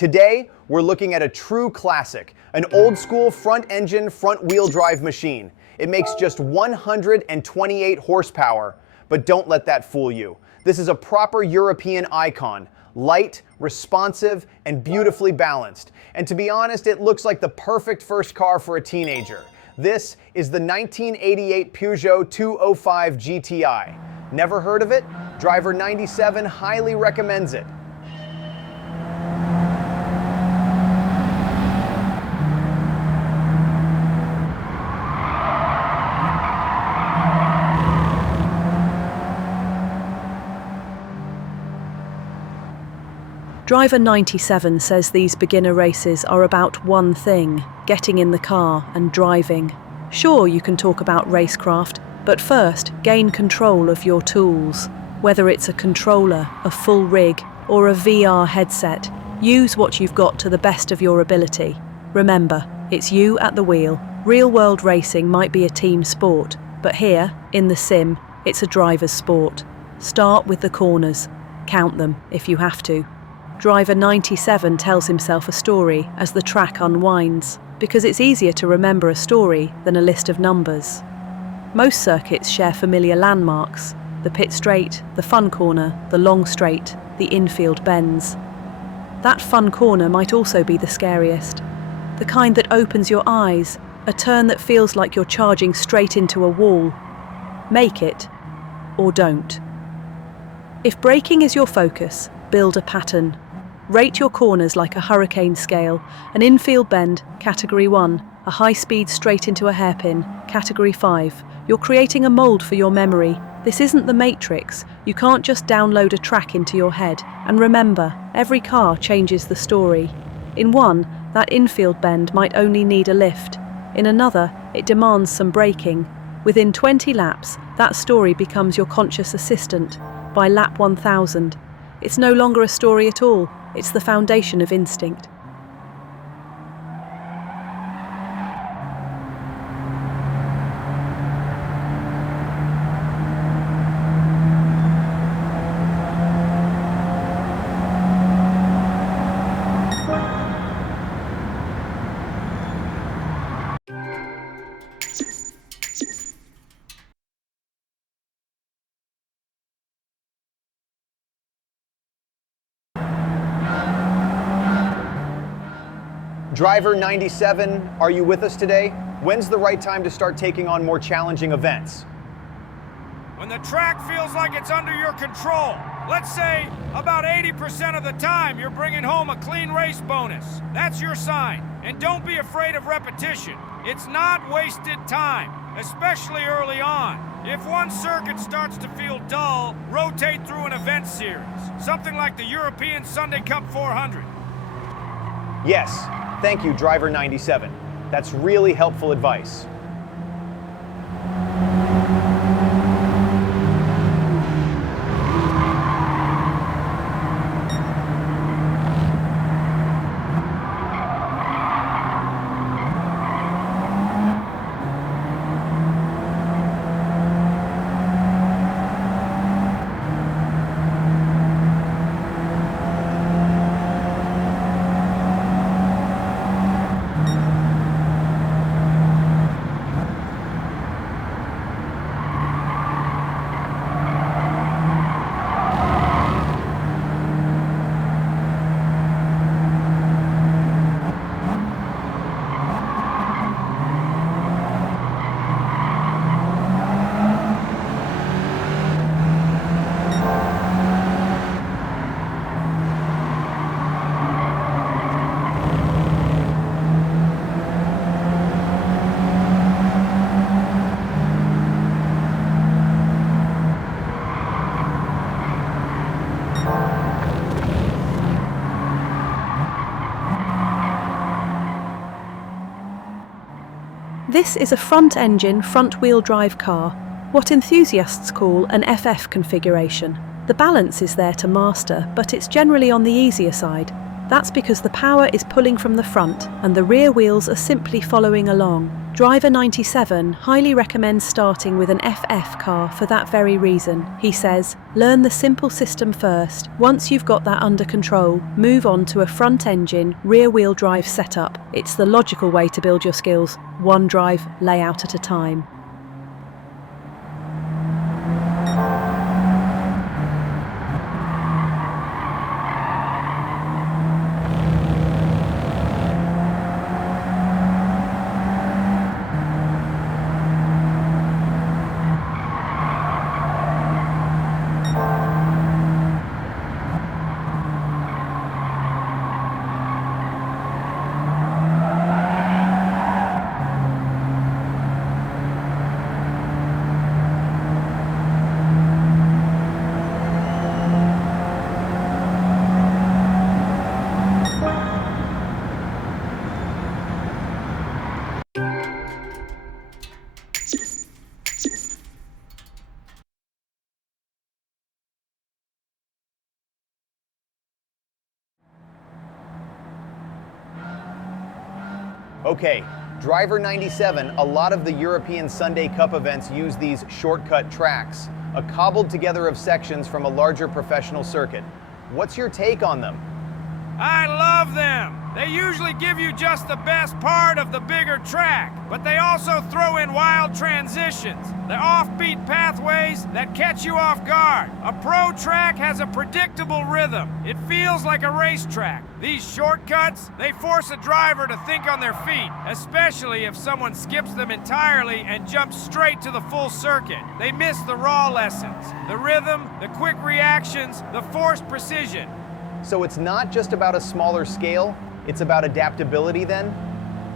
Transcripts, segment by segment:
Today, we're looking at a true classic, an old-school front-engine, front-wheel drive machine. It makes just 128 horsepower, but don't let that fool you. This is a proper European icon, light, responsive, and beautifully balanced. And to be honest, it looks like the perfect first car for a teenager. This is the 1988 Peugeot 205 GTI. Never heard of it? Driver 97 highly recommends it. Driver 97 says these beginner races are about one thing: getting in the car and driving. Sure, you can talk about racecraft, but first, gain control of your tools. Whether it's a controller, a full rig, or a VR headset, use what you've got to the best of your ability. Remember, it's you at the wheel. Real-world racing might be a team sport, but here, in the sim, it's a driver's sport. Start with the corners. Count them, if you have to. Driver 97 tells himself a story as the track unwinds, because it's easier to remember a story than a list of numbers. Most circuits share familiar landmarks: the pit straight, the fun corner, the long straight, the infield bends. That fun corner might also be the scariest. The kind that opens your eyes, a turn that feels like you're charging straight into a wall. Make it, or don't. If braking is your focus, build a pattern. Rate your corners like a hurricane scale: an infield bend, Category 1, a high-speed straight into a hairpin, Category 5. You're creating a mould for your memory. This isn't the Matrix. You can't just download a track into your head. And remember, every car changes the story. In one, that infield bend might only need a lift. In another, it demands some braking. Within 20 laps, that story becomes your conscious assistant. By lap 1000, it's no longer a story at all. It's the foundation of instinct. Driver 97, are you with us today? When's the right time to start taking on more challenging events? When the track feels like it's under your control. Let's say about 80% of the time you're bringing home a clean race bonus. That's your sign. And don't be afraid of repetition. It's not wasted time, especially early on. If one circuit starts to feel dull, rotate through an event series. Something like the European Sunday Cup 400. Yes, thank you, Driver 97. That's really helpful advice. This is a front-engine, front-wheel drive car, what enthusiasts call an FF configuration. The balance is there to master, but it's generally on the easier side. That's because the power is pulling from the front and the rear wheels are simply following along. Driver 97 highly recommends starting with an FF car for that very reason. He says, learn the simple system first. Once you've got that under control, move on to a front-engine, rear-wheel drive setup. It's the logical way to build your skills, one drive layout at a time. Okay, Driver 97, a lot of the European Sunday Cup events use these shortcut tracks, a cobbled together of sections from a larger professional circuit. What's your take on them? I love them! They usually give you just the best part of the bigger track, but they also throw in wild transitions, the offbeat pathways that catch you off guard. A pro track has a predictable rhythm. It feels like a racetrack. These shortcuts, they force a driver to think on their feet, especially if someone skips them entirely and jumps straight to the full circuit. They miss the raw lessons, the rhythm, the quick reactions, the forced precision. So it's not just about a smaller scale, it's about adaptability then?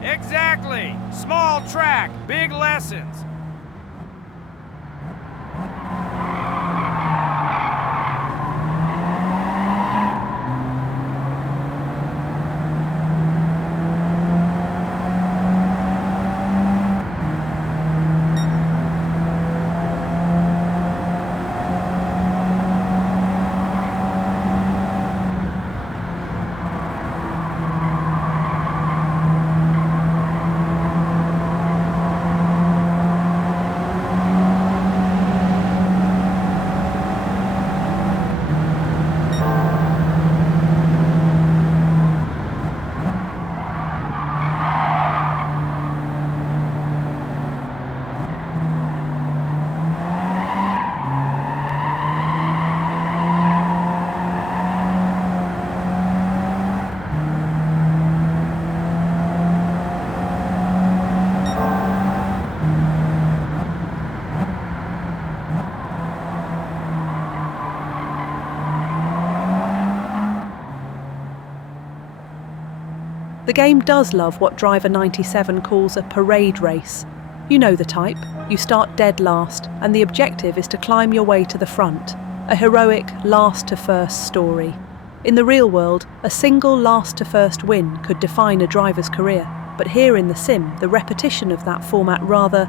Exactly! Small track, big lessons. The game does love what Driver 97 calls a parade race. You know the type. You start dead last, and the objective is to climb your way to the front. A heroic last-to-first story. In the real world, a single last-to-first win could define a driver's career. But here in the sim, the repetition of that format rather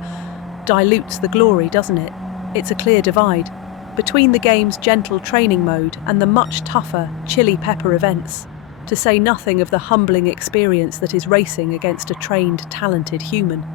dilutes the glory, doesn't it? It's a clear divide between the game's gentle training mode and the much tougher, chili pepper events. To say nothing of the humbling experience that is racing against a trained, talented human.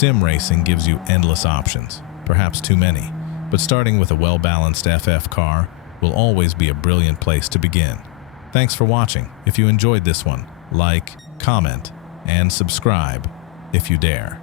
Sim racing gives you endless options, perhaps too many, but starting with a well-balanced FF car will always be a brilliant place to begin. Thanks for watching. If you enjoyed this one, like, comment, and subscribe if you dare.